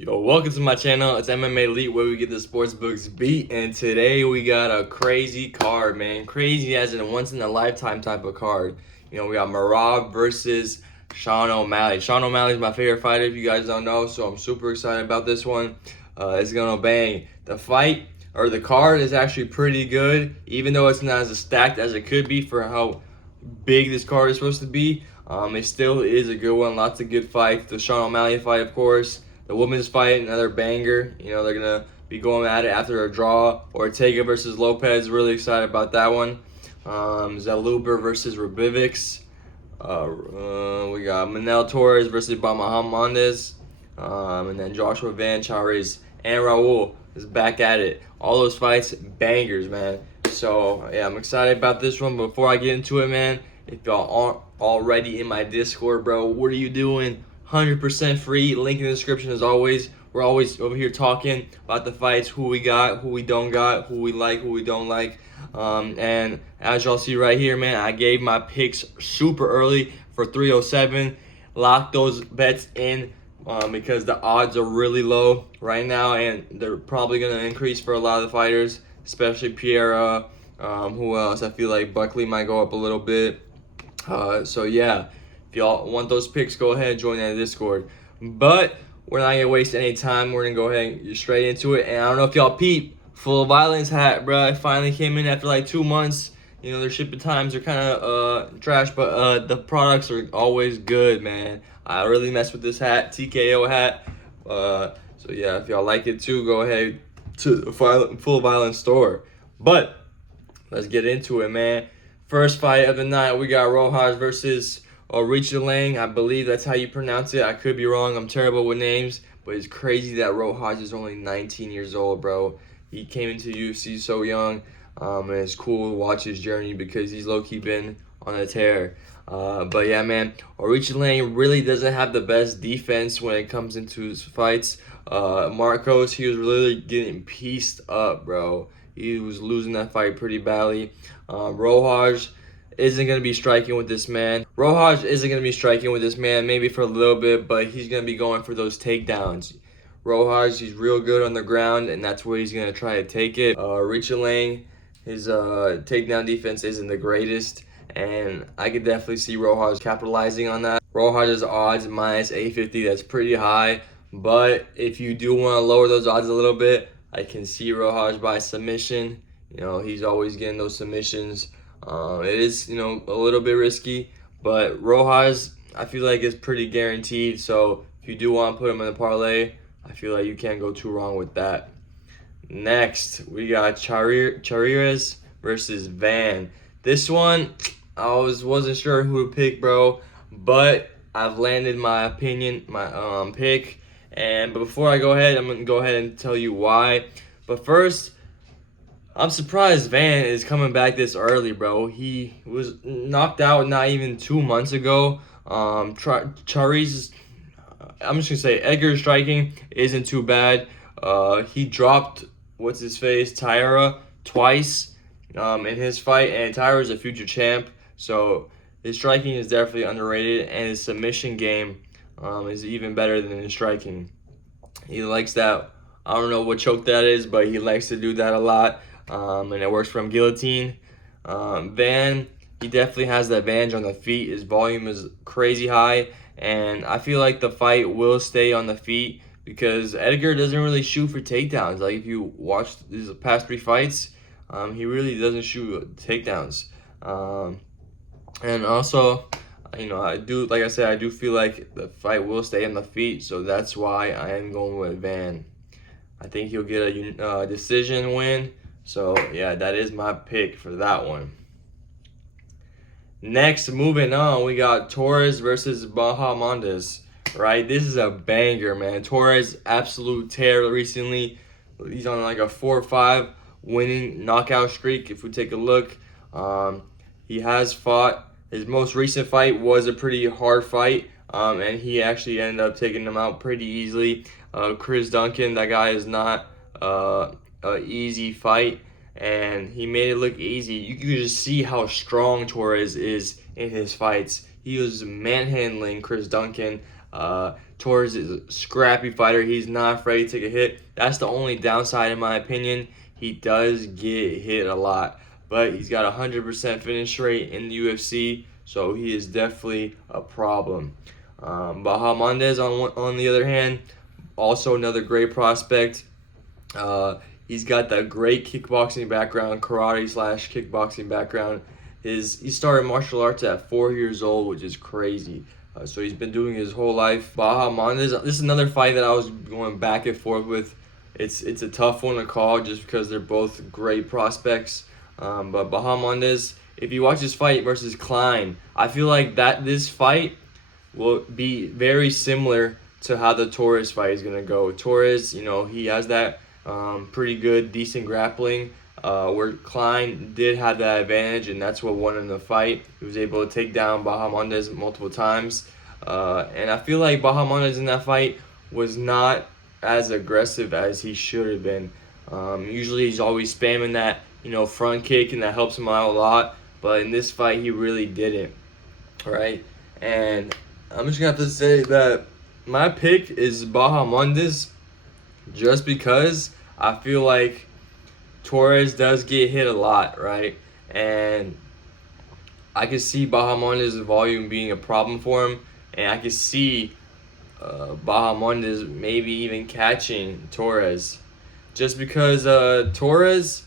Yo, welcome to my channel. It's MMA Elite, where we get the sports books beat, and today we got a crazy card, man. Crazy as in a once-in-a-lifetime type of card. You know, we got Merab versus Sean O Malley. Sean O Malley is my favorite fighter, if you guys don't know, so I'm super excited about this one. It's gonna bang. The fight, or the card, is actually pretty good, even though it's not as stacked as it could be for how big this card is supposed to be. It still is a good one. Lots of good fights. The Sean O'Malley fight, of course. The women's fight, another banger. You know, they're going to be going at it after a draw. Ortega versus Lopes. Really excited about that one. Zellhuber versus Ribovics. We got Manuel Torres versus Bahamondes. And then Joshua Van, Chairez, and Raúl is back at it. All those fights, bangers, man. So, yeah, I'm excited about this one. Before I get into it, man, if y'all aren't already in my Discord, bro, what are you doing? 100% free. Link in the description as always. We're always over here talking about the fights, who we got, who we don't got, who we like, who we don't like. And as y'all see right here, man, I gave my picks super early for 307. Lock those bets in because the odds are really low right now, and they're probably going to increase for a lot of the fighters, especially Pierre. Who else? I feel like Buckley might go up a little bit. So yeah, if y'all want those picks, go ahead and join that Discord. But we're not gonna waste any time. We're gonna go ahead and get straight into it. And I don't know if y'all peep, Full of Violence hat, bro. It finally came in after like 2 months. You know, their shipping times are kind of trash, but the products are always good, man. I really mess with this hat, TKO hat. So yeah, if y'all like it too, go ahead to the Full Violence store. But let's get into it, man. First fight of the night, we got Rosas versus Qileng. I believe that's how you pronounce it. I could be wrong. I'm terrible with names. But it's crazy that Rosas is only 19 years old, bro. He came into UFC so young. And it's cool to watch his journey because he's low-key been on a tear. But yeah, man, Qileng really doesn't have the best defense when it comes into his fights. Marcos, he was really getting pieced up, bro. He was losing that fight pretty badly. Rosas isn't going to be striking with this man. Maybe for a little bit, but he's going to be going for those takedowns. Rosas, he's real good on the ground, and that's where he's going to try to take it. Qileng, his takedown defense isn't the greatest, and I could definitely see Rosas capitalizing on that. Rosas' odds minus 850, that's pretty high, but if you do want to lower those odds a little bit, I can see Rosas by submission. You know, he's always getting those submissions. It is, you know, a little bit risky, but Rosas, I feel like, is pretty guaranteed. So if you do want to put him in the parlay, I feel like you can't go too wrong with that. Next, we got Chairez versus Van. This one, I wasn't sure who to pick, bro, but I've landed my opinion, my pick. But before I go ahead, I'm going to go ahead and tell you why. But first, I'm surprised Van is coming back this early, bro. He was knocked out not even 2 months ago. Chairez, I'm just going to say, Edgar's striking isn't too bad. He dropped, Tyra twice in his fight, and Tyra's a future champ. So his striking is definitely underrated, and his submission game is even better than his striking. He likes that. I don't know what choke that is, but he likes to do that a lot, and it works for him. Guillotine. Van, he definitely has the advantage on the feet. His volume is crazy high, and I feel like the fight will stay on the feet because Edgar doesn't really shoot for takedowns. Like, if you watch these past 3 fights, he really doesn't shoot takedowns. And also, you know, I do feel like the fight will stay on the feet, so that's why I am going with Van. I think he'll get a decision win, so yeah, that is my pick for that one. Next, moving on, we got Torres versus Bahamondes, right? This is a banger, man. Torres, absolute tear recently. He's on like a 4-5 winning knockout streak, if we take a look. He has fought. His most recent fight was a pretty hard fight, and he actually ended up taking him out pretty easily. Chris Duncan, that guy is not an easy fight, and he made it look easy. You could just see how strong Torres is in his fights. He was manhandling Chris Duncan. Torres is a scrappy fighter. He's not afraid to take a hit. That's the only downside in my opinion. He does get hit a lot, but he's got a 100% finish rate in the UFC, so he is definitely a problem. Bahamondes, on the other hand, also another great prospect. He's got that great kickboxing background, karate/kickboxing background. He started martial arts at 4 years old, which is crazy. So he's been doing his whole life. Bahamondes, this is another fight that I was going back and forth with. It's a tough one to call just because they're both great prospects. But Bahamondes, if you watch this fight versus Qileng, I feel like this fight will be very similar to how the Torres fight is gonna go. Torres, he has that pretty good, decent grappling. Where Qileng did have that advantage, and that's what won him the fight. He was able to take down Bahamondes multiple times. And I feel like Bahamondes in that fight was not as aggressive as he should have been. Usually he's always spamming that, front kick, and that helps him out a lot. But in this fight, he really didn't. Right? And I'm just going to have to say that my pick is Bahamondes just because I feel like Torres does get hit a lot, right? And I can see Bahamondes' volume being a problem for him, and I can see Bahamondes maybe even catching Torres, just because Torres,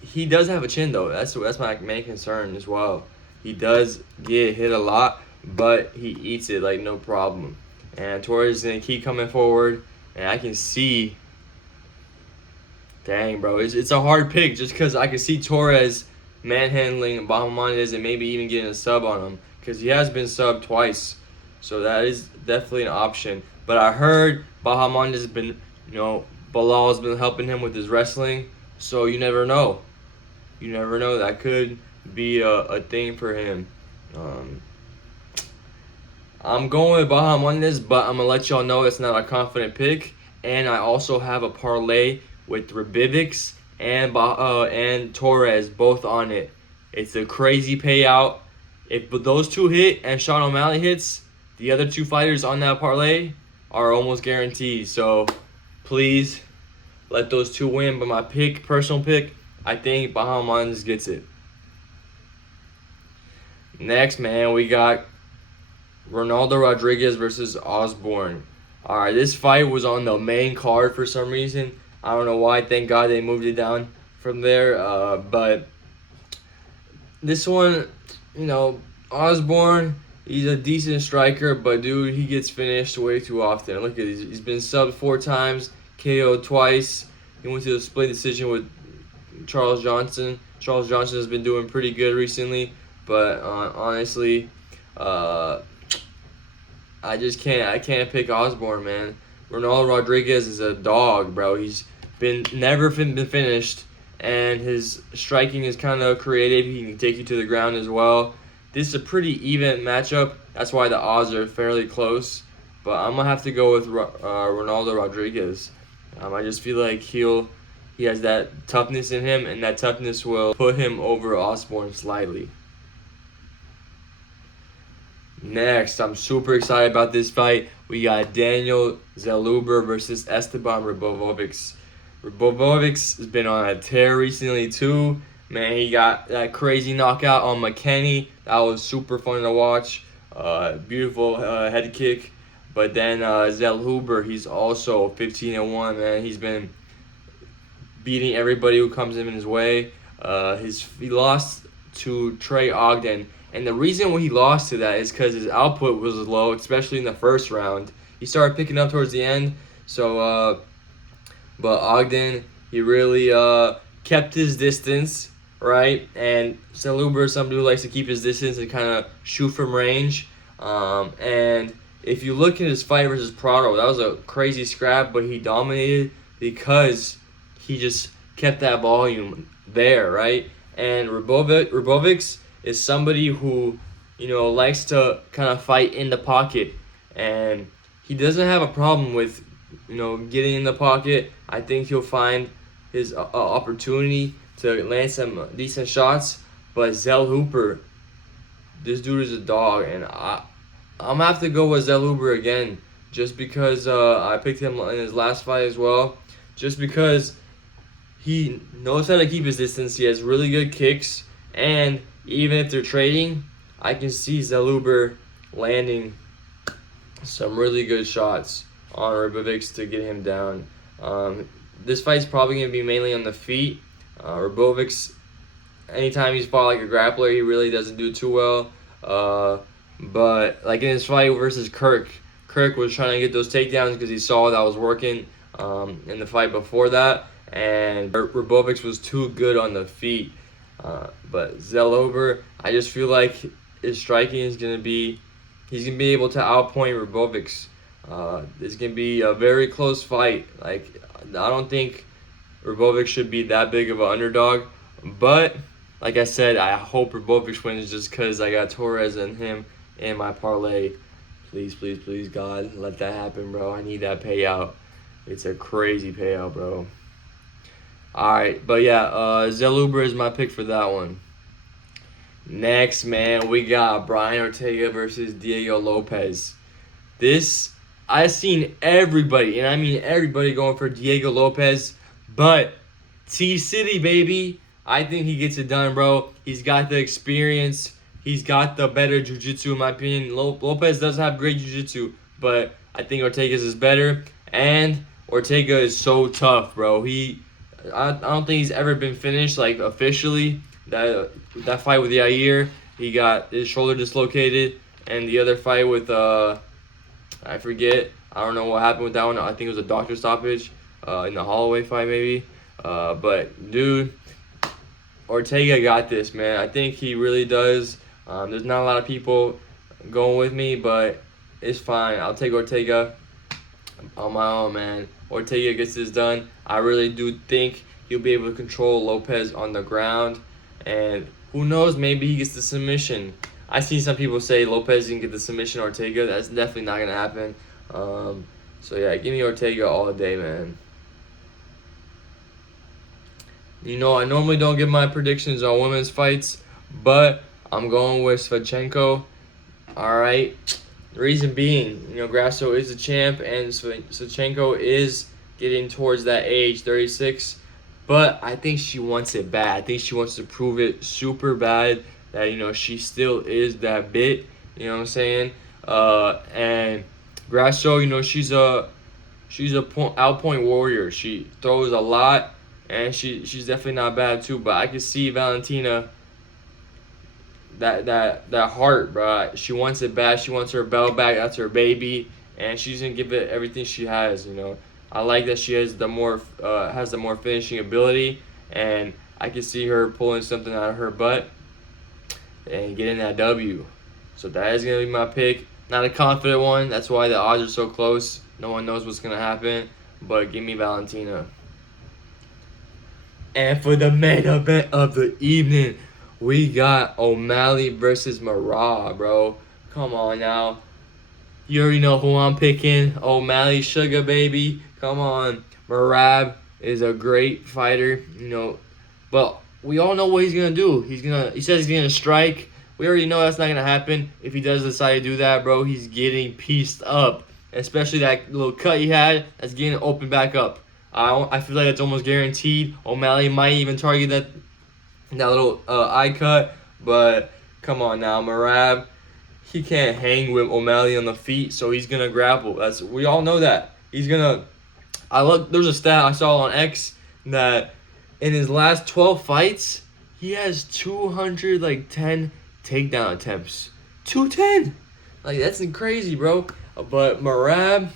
he does have a chin though. That's my main concern as well. He does get hit a lot, but he eats it like no problem. And Torres is gonna keep coming forward, and I can see. Dang, bro, it's a hard pick just because I can see Torres manhandling Bahamondes and maybe even getting a sub on him because he has been subbed twice. So that is definitely an option. But I heard Bahamondes has been, Bilal's been helping him with his wrestling. So you never know. You never know. That could be a thing for him. I'm going with Bahamondes, but I'm going to let y'all know it's not a confident pick. And I also have a parlay with Ribovics and Torres both on it. It's a crazy payout. If those two hit and Sean O Malley hits, the other two fighters on that parlay are almost guaranteed. So please let those two win. But my personal pick, I think Bahamondes gets it. Next, man, we got Ronaldo Rodriguez versus Osbourne. All right, this fight was on the main card for some reason. I don't know why. Thank God they moved it down from there. But this one, Osbourne, he's a decent striker, but dude, he gets finished way too often. Look at this. He's been subbed 4 times, KO'd twice. He went to a split decision with Charles Johnson. Charles Johnson has been doing pretty good recently, but honestly, I can't pick Osbourne, man. Ronaldo Rodriguez is a dog, bro. He's never been finished, and his striking is kind of creative. He can take you to the ground as well. This is a pretty even matchup. That's why the odds are fairly close. But I'm gonna have to go with Ronaldo Rodriguez. I just feel like he has that toughness in him, and that toughness will put him over Osbourne slightly. Next, I'm super excited about this fight. We got Daniel Zellhuber versus Esteban Ribovics. Ribovics has been on a tear recently too. Man, he got that crazy knockout on McKinney. That was super fun to watch. Beautiful head kick. But then Zellhuber, he's also 15-1, man. He's been beating everybody who comes in his way. He lost to Trey Ogden. And the reason why he lost to that is because his output was low, especially in the first round. He started picking up towards the end. So, but Ogden, he really kept his distance, right? And Zellhuber is somebody who likes to keep his distance and kind of shoot from range. And if you look at his fight versus Prado, that was a crazy scrap, but he dominated because he just kept that volume there, right? And Ribovics is somebody who, likes to kind of fight in the pocket. And he doesn't have a problem with, getting in the pocket. I think he'll find his opportunity to land some decent shots. But Zellhuber, this dude is a dog. And I'm gonna have to go with Zellhuber again, just because I picked him in his last fight as well. Just because he knows how to keep his distance. He has really good kicks, and even if they're trading, I can see Zellhuber landing some really good shots on Ribovics to get him down. This fight's probably going to be mainly on the feet. Ribovics, anytime he's fought like a grappler, he really doesn't do too well. But like in his fight versus Kirk was trying to get those takedowns because he saw that was working in the fight before that. And Ribovics was too good on the feet. But Zellhuber, I just feel like his striking is going to be, he's going to be able to outpoint Ribovics. It's going to be a very close fight. Like, I don't think Ribovics should be that big of an underdog. But, like I said, I hope Ribovics wins just because I got Torres and him in my parlay. Please, please, please, God, let that happen, bro. I need that payout. It's a crazy payout, bro. Alright, but yeah, Zellhuber is my pick for that one. Next, man, we got Brian Ortega versus Deigo Lopes. This, I've seen everybody, and I mean everybody, going for Deigo Lopes, but T-City, baby, I think he gets it done, bro. He's got the experience. He's got the better jiu-jitsu, in my opinion. Lopes does have great jiu-jitsu, but I think Ortega's is better, and Ortega is so tough, bro. I don't think he's ever been finished, like, officially. That fight with Yair, he got his shoulder dislocated, and the other fight with I forget. I don't know what happened with that one. I think it was a doctor stoppage in the Holloway fight, maybe. But dude, Ortega got this, man. I think he really does. There's not a lot of people going with me, but it's fine. I'll take Ortega on my own, man. Ortega gets this done. I really do think he'll be able to control Lopes on the ground. And who knows, maybe he gets the submission. I see some people say Lopes can get the submission Ortega. That's definitely not going to happen. So, yeah, give me Ortega all day, man. You know, I normally don't give my predictions on women's fights, but I'm going with Shevchenko. All right. The reason being, you know, Grasso is the champ, and Shevchenko is getting towards that age, 36. But I think she wants it bad. I think she wants to prove it super bad that, you know, she still is that bit. You know what I'm saying? And Grasso, you know, she's a outpoint warrior. She throws a lot, and she's definitely not bad too. But I can see Valentina, that heart, bro. She wants it bad. She wants her belt back. That's her baby, and she's gonna give it everything she has. You know, I like that she has the more finishing ability, and I can see her pulling something out of her butt and getting that W. So that is gonna be my pick. Not a confident one. That's why the odds are so close. No one knows what's gonna happen, but give me Valentina. And for the main event of the evening, we got O'Malley versus Merab, bro. Come on now. You already know who I'm picking. O'Malley, sugar baby. Come on. Merab is a great fighter, you know. But we all know what he's going to do. He says he's going to strike. We already know that's not going to happen. If he does decide to do that, bro, he's getting pieced up. Especially that little cut he had, that's getting opened back up. I feel like it's almost guaranteed. O'Malley might even target that little eye cut, but come on now, Merab, he can't hang with O'Malley on the feet, so he's gonna grapple. We all know that. He's gonna. There's a stat I saw on X that in his last 12 fights, he has 210 takedown attempts. 210, like that's crazy, bro. But Merab,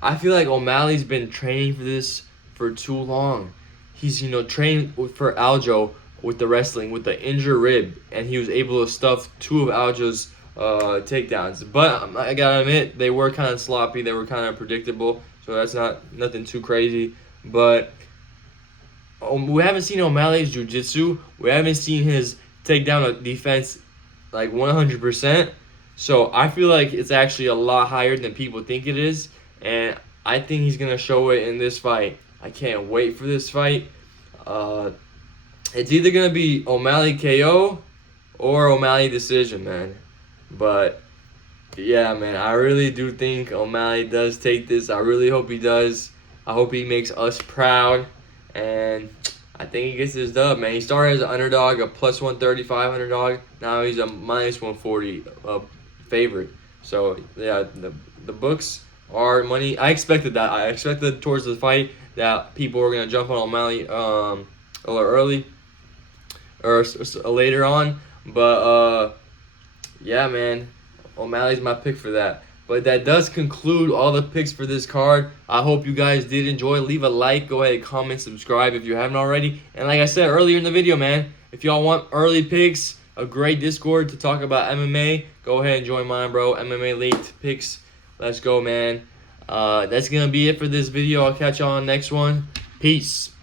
I feel like O'Malley's been training for this for too long. He's, you know, trained for Aljo with the wrestling, with the injured rib, and he was able to stuff 2 of Aljo's takedowns. But I gotta admit, they were kind of sloppy. They were kind of predictable, so that's nothing too crazy. But we haven't seen O'Malley's jiu-jitsu. We haven't seen his takedown defense like 100%. So I feel like it's actually a lot higher than people think it is, and I think he's gonna show it in this fight. I can't wait for this fight. It's either going to be O'Malley KO or O'Malley decision, man. But yeah, man, I really do think O'Malley does take this. I really hope he does. I hope he makes us proud, and I think he gets this dub, man. He started as an underdog, a plus 135 underdog. Now he's a minus 140 favorite. So yeah, the books are money. I expected that. I expected towards the fight that people were gonna jump on O'Malley a little early or later on, but yeah, man, O'Malley's my pick for that. But that does conclude all the picks for this card. I hope you guys did enjoy. Leave a like, go ahead, comment, subscribe if you haven't already. And like I said earlier in the video, man, if y'all want early picks, a great Discord to talk about MMA, go ahead and join mine, bro. MMA late picks. Let's go, man. That's going to be it for this video. I'll catch y'all on the next one. Peace.